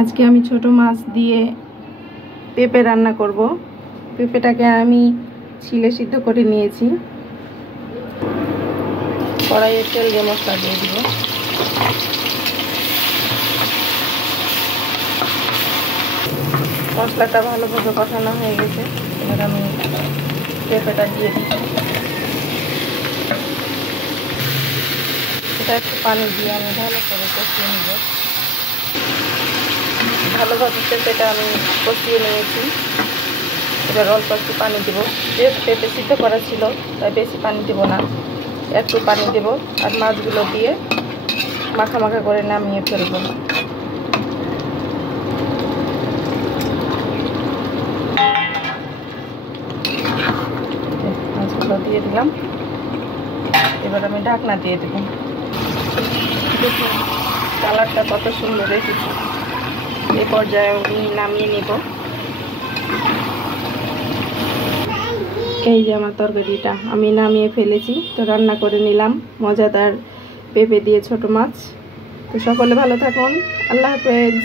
আজকে আমি ছোট মাছ দিয়ে পেঁপে রান্না করব। পেঁপেটাকে আমি ছিলে সিদ্ধ করে নিয়েছি। কড়াইয়ে তেল দিয়ে মশলা দিয়ে দিব। মশলাটা ভালোভাবে কষানো হয়ে গেছে, এবার আমি পেঁপেটা দিয়ে দিচ্ছি। এটা একটু পানি দিয়ে আমি ভালো করে কষিয়ে নেব। ভালোভাবে পেঁপেটা আমি কষিয়ে নিয়েছি। এবার অল্প একটু পানি দেবো, যেহেতু পেঁপে সিদ্ধ করা ছিল তাই বেশি পানি দেব না, একটু পানি দেব আর মাছগুলো দিয়ে মাখা মাখা করে নামিয়ে ফেলবো। মাছগুলো দিয়ে দিলাম, এবার আমি ঢাকনা দিয়ে দেব। দেখুন কালারটা কত সুন্দর এসেছে। এই পর্যায়ে আমি নামিয়ে নেব। এই যে আমার তরকারিটা আমি নামিয়ে ফেলেছি, তো রান্না করে নিলাম মজাদার পেঁপে দিয়ে ছোট মাছ। তো সকলে ভালো থাকুন, আল্লাহ হাফেজ।